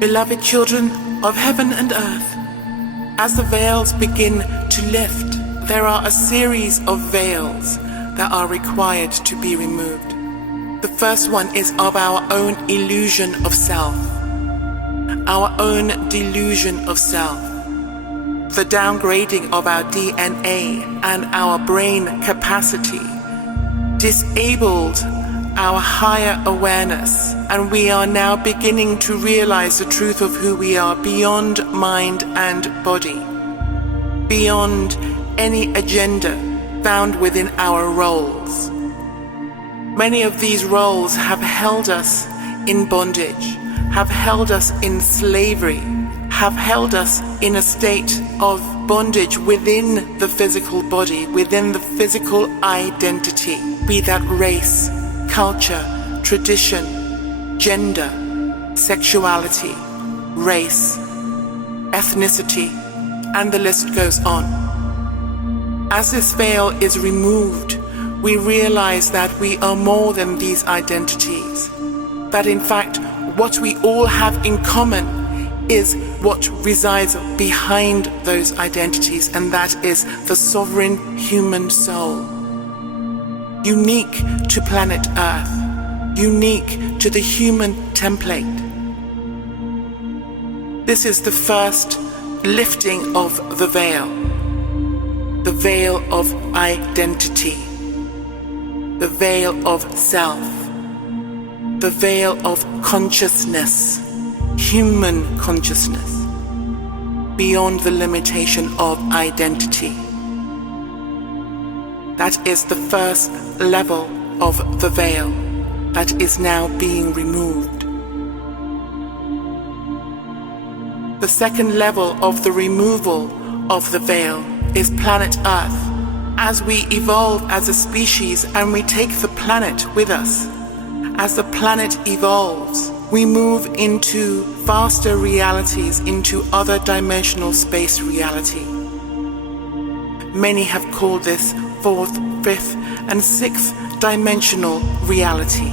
Beloved children of heaven and earth, as the veils begin to lift, there are a series of veils that are required to be removed. The first one is of our own illusion of self, our own delusion of self, the downgrading of our DNA and our brain capacity disabled our higher awareness, and we are now beginning to realize the truth of who we are beyond mind and body, beyond any agenda found within our roles. Many of these roles have held us in bondage, have held us in slavery, have held us in a state of bondage within the physical body, within the physical identity, be that race, culture, tradition, gender, sexuality, race, ethnicity, and the list goes on. As this veil is removed, we realize that we are more than these identities, that in fact what we all have in common is what resides behind those identities, and that is the sovereign human soul. Unique to planet Earth, unique to the human template. This is the first lifting of the veil of identity, the veil of self, the veil of consciousness, human consciousness, beyond the limitation of identity. That is the first level of the veil that is now being removed. The second level of the removal of the veil is planet Earth. As we evolve as a species and we take the planet with us, as the planet evolves, we move into faster realities, into other dimensional space reality. Many have called this fourth, fifth, and sixth dimensional reality.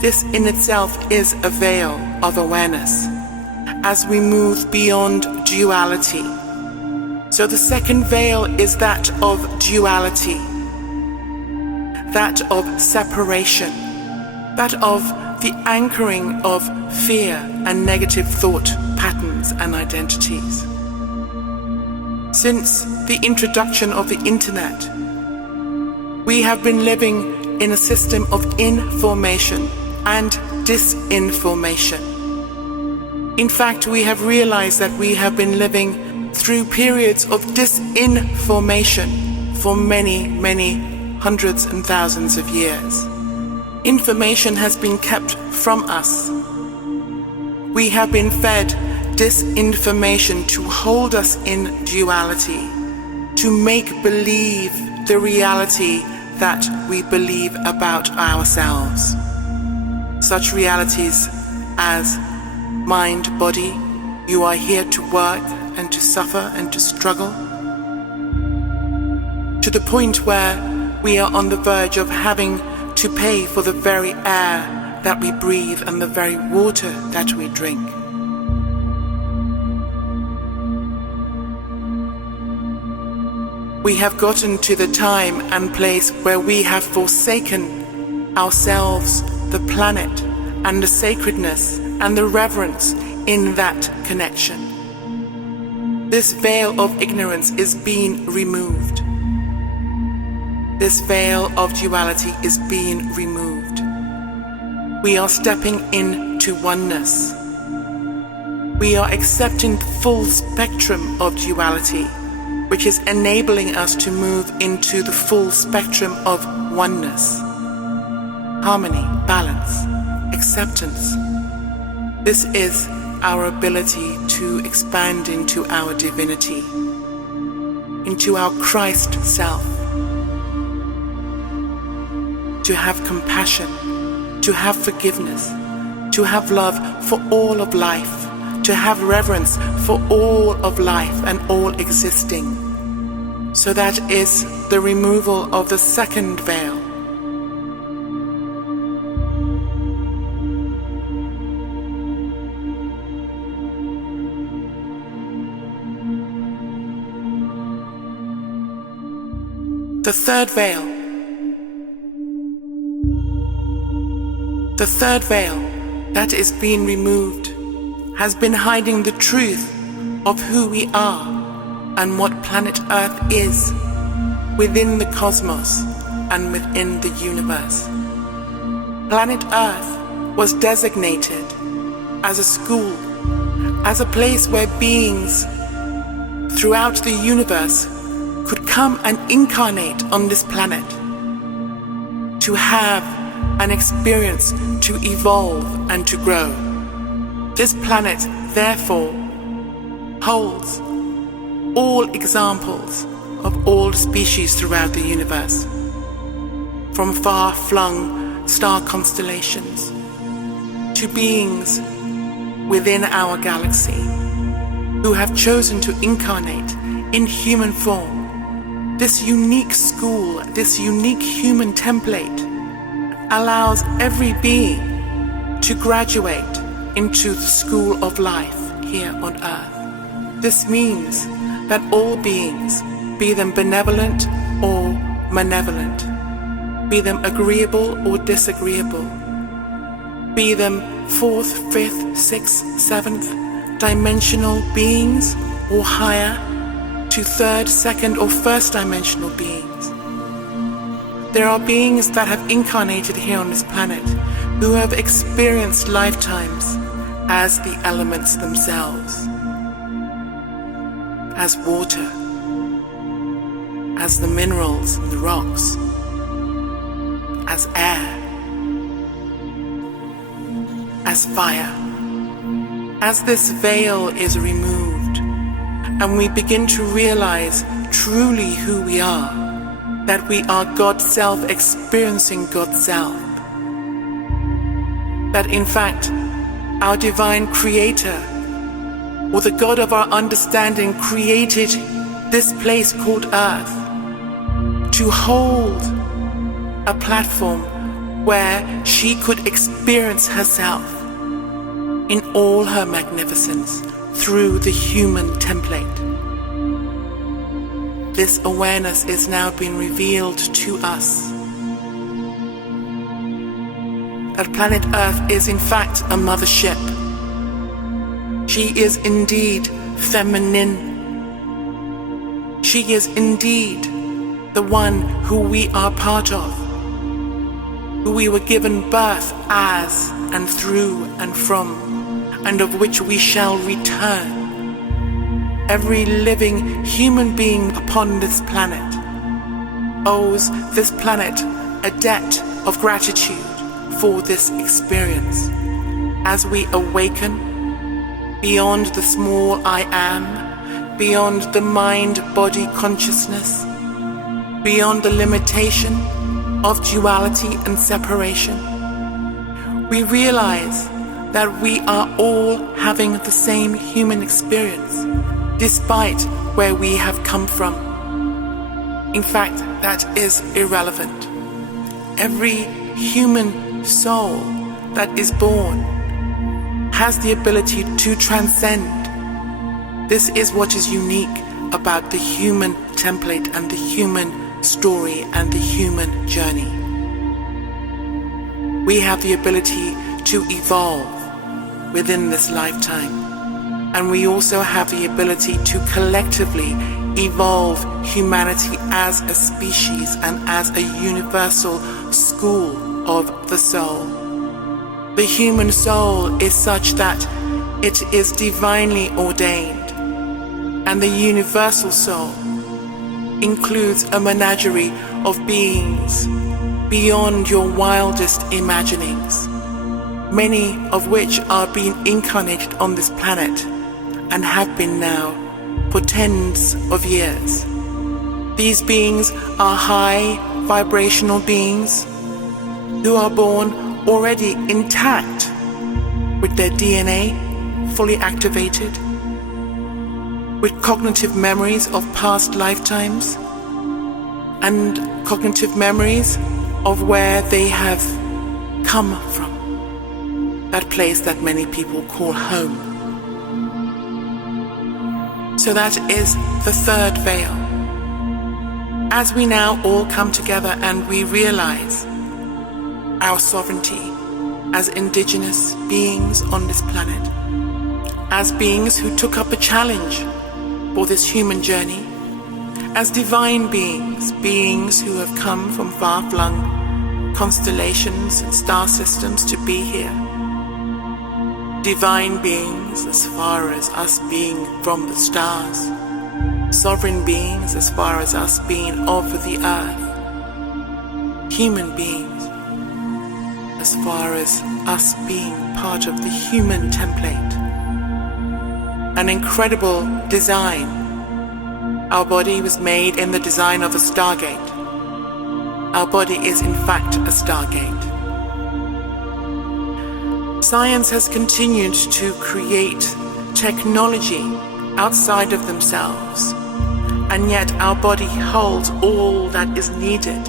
This in itself is a veil of awareness as we move beyond duality. So the second veil is that of duality, that of separation, that of the anchoring of fear and negative thought patterns and identities. Since the introduction of the internet, we have been living in a system of information and disinformation. In fact, we have realized that we have been living through periods of disinformation for many, many hundreds and thousands of years. Information has been kept from us. We have been fed disinformation to hold us in duality, to make believe the reality that we believe about ourselves. Such realities as mind, body, you are here to work and to suffer and to struggle, to the point where we are on the verge of having to pay for the very air that we breathe and the very water that we drink. We have gotten to the time and place where we have forsaken ourselves, the planet, and the sacredness and the reverence in that connection. This veil of ignorance is being removed. This veil of duality is being removed. We are stepping into oneness. We are accepting the full spectrum of duality, which is enabling us to move into the full spectrum of oneness, harmony, balance, acceptance. This is our ability to expand into our divinity, into our Christ self, to have compassion, to have forgiveness, to have love for all of life, to have reverence for all of life and all existing. So that is the removal of the second veil. The third veil. The third veil that is being removed has been hiding the truth of who we are and what planet Earth is within the cosmos and within the universe. Planet Earth was designated as a school, as a place where beings throughout the universe could come and incarnate on this planet to have an experience, to evolve and to grow. This planet, therefore, holds all examples of all species throughout the universe, from far-flung star constellations to beings within our galaxy who have chosen to incarnate in human form. This unique school, this unique human template allows every being to graduate into the school of life here on Earth. This means that all beings, be them benevolent or malevolent, be them agreeable or disagreeable, be them fourth, fifth, sixth, seventh dimensional beings or higher to third, second or first dimensional beings. There are beings that have incarnated here on this planet who have experienced lifetimes as the elements themselves, as water, as the minerals and the rocks, as air, as fire. As this veil is removed and we begin to realize truly who we are, that we are God's self experiencing God's self, that in fact our divine creator or the God of our understanding created this place called Earth to hold a platform where she could experience herself in all her magnificence through the human template. This awareness is now being revealed to us. That planet Earth is in fact a mothership. She is indeed feminine. She is indeed the one who we are part of, who we were given birth as and through and from, and of which we shall return. Every living human being upon this planet owes this planet a debt of gratitude for this experience. As we awaken beyond the small I am, beyond the mind-body consciousness, beyond the limitation of duality and separation, we realize that we are all having the same human experience, despite where we have come from. In fact, that is irrelevant. Every human soul that is born has the ability to transcend. This is what is unique about the human template and the human story and the human journey. We have the ability to evolve within this lifetime, and we also have the ability to collectively evolve humanity as a species and as a universal school of the soul. The human soul is such that it is divinely ordained, and the universal soul includes a menagerie of beings beyond your wildest imaginings, many of which are being incarnated on this planet and have been now for tens of years. These beings are high vibrational beings who are born already intact with their DNA fully activated, with cognitive memories of past lifetimes and cognitive memories of where they have come from, that place that many people call home. So that is the third veil. As we now all come together and we realize our sovereignty as indigenous beings on this planet, as beings who took up a challenge for this human journey, as divine beings, beings who have come from far-flung constellations and star systems to be here, divine beings as far as us being from the stars, sovereign beings as far as us being of the earth, human beings as far as us being part of the human template. An incredible design. Our body was made in the design of a stargate. Our body is in fact a stargate. Science has continued to create technology outside of themselves, and yet our body holds all that is needed.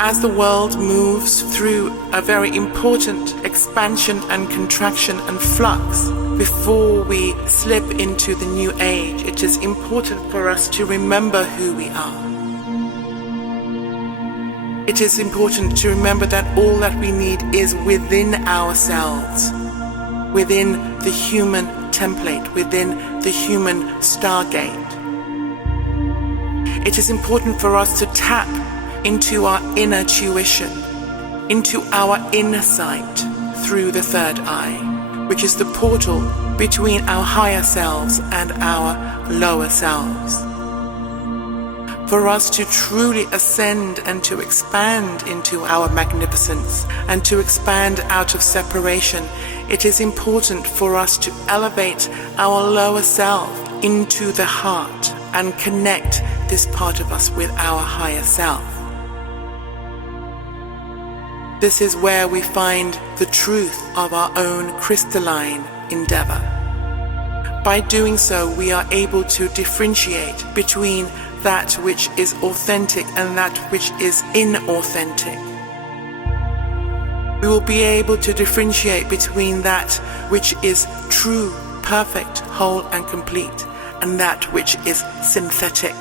As the world moves through a very important expansion and contraction and flux, before we slip into the new age, it is important for us to remember who we are. It is important to remember that all that we need is within ourselves, within the human template, within the human stargate. It is important for us to tap into our inner tuition, into our inner sight through the third eye, which is the portal between our higher selves and our lower selves. For us to truly ascend and to expand into our magnificence and to expand out of separation, it is important for us to elevate our lower self into the heart and connect this part of us with our higher self. This is where we find the truth of our own crystalline endeavor. By doing so, we are able to differentiate between that which is authentic and that which is inauthentic. We will be able to differentiate between that which is true, perfect, whole and complete, and that which is synthetic.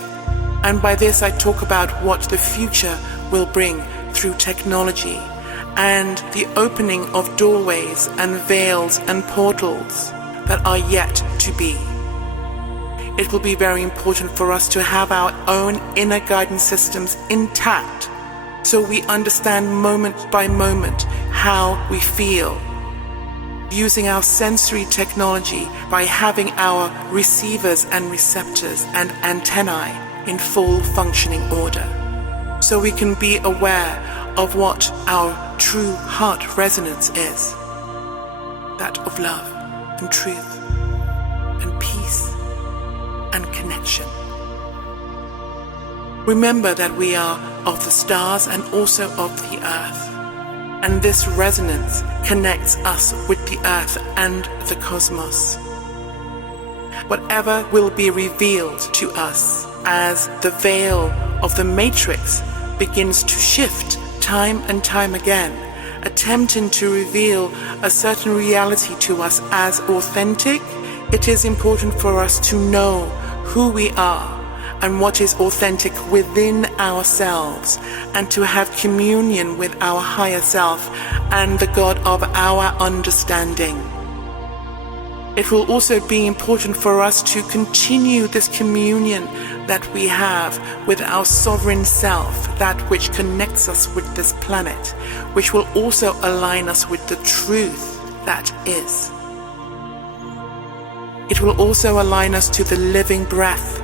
And by this I talk about what the future will bring through technology and the opening of doorways and veils and portals that are yet to be. It will be very important for us to have our own inner guidance systems intact, so we understand moment by moment how we feel, using our sensory technology by having our receivers and receptors and antennae in full functioning order, so we can be aware of what our true heart resonance is, that of love and truth and peace and connection. Remember that we are of the stars and also of the earth, and this resonance connects us with the earth and the cosmos. Whatever will be revealed to us as the veil of the matrix begins to shift time and time again, attempting to reveal a certain reality to us as authentic, it is important for us to know who we are and what is authentic within ourselves, and to have communion with our higher self and the God of our understanding. It will also be important for us to continue this communion that we have with our sovereign self, that which connects us with this planet, which will also align us with the truth that is. It will also align us to the living breath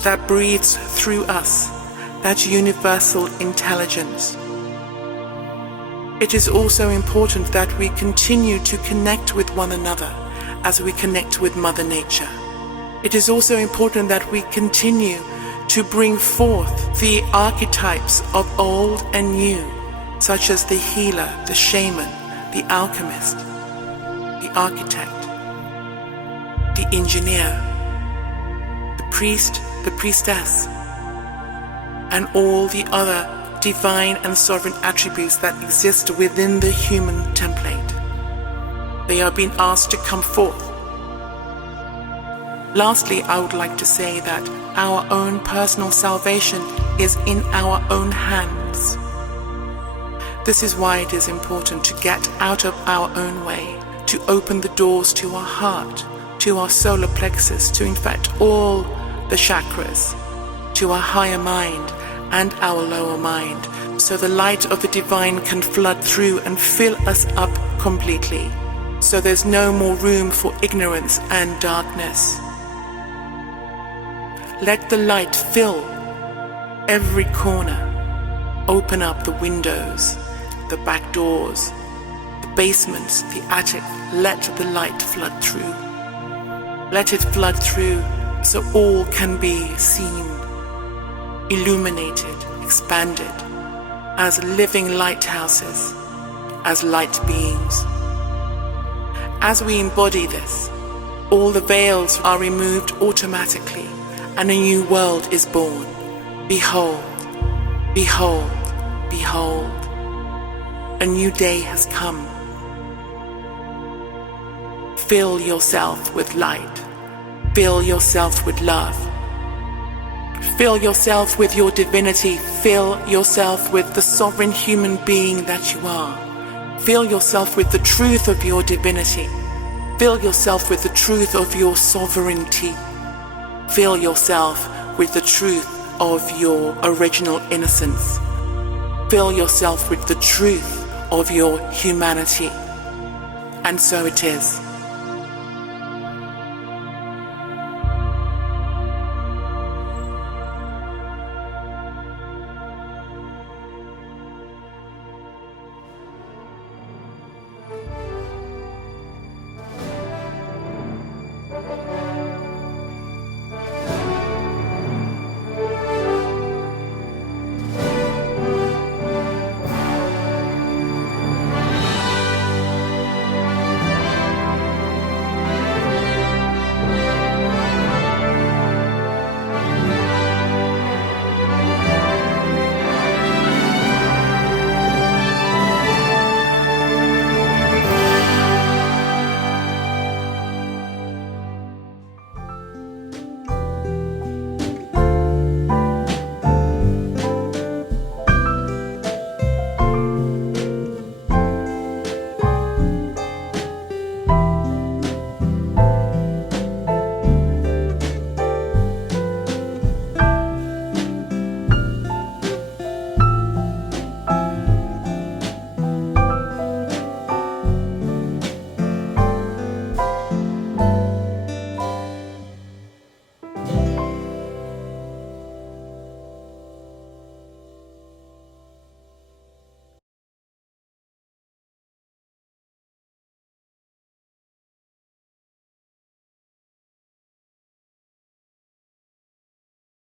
that breathes through us, that universal intelligence. It is also important that we continue to connect with one another as we connect with Mother Nature. It is also important that we continue to bring forth the archetypes of old and new, such as the healer, the shaman, the alchemist, the architect, the engineer, the priest, the priestess, and all the other divine and sovereign attributes that exist within the human template. They are being asked to come forth. Lastly, I would like to say that our own personal salvation is in our own hands. This is why it is important to get out of our own way, to open the doors to our heart, to our solar plexus, to in fact all the chakras, to our higher mind and our lower mind, so the light of the divine can flood through and fill us up completely, so there's no more room for ignorance and darkness. Let the light fill every corner. Open up the windows, the back doors, the basements, the attic. Let the light flood through. Let it flood through so all can be seen, illuminated, expanded, as living lighthouses, as light beings. As we embody this, all the veils are removed automatically, and a new world is born. Behold, behold, behold, a new day has come. Fill yourself with light. Fill yourself with love. Fill yourself with your divinity. Fill yourself with the sovereign human being that you are. Fill yourself with the truth of your divinity. Fill yourself with the truth of your sovereignty. Fill yourself with the truth of your original innocence. Fill yourself with the truth of your humanity. And so it is.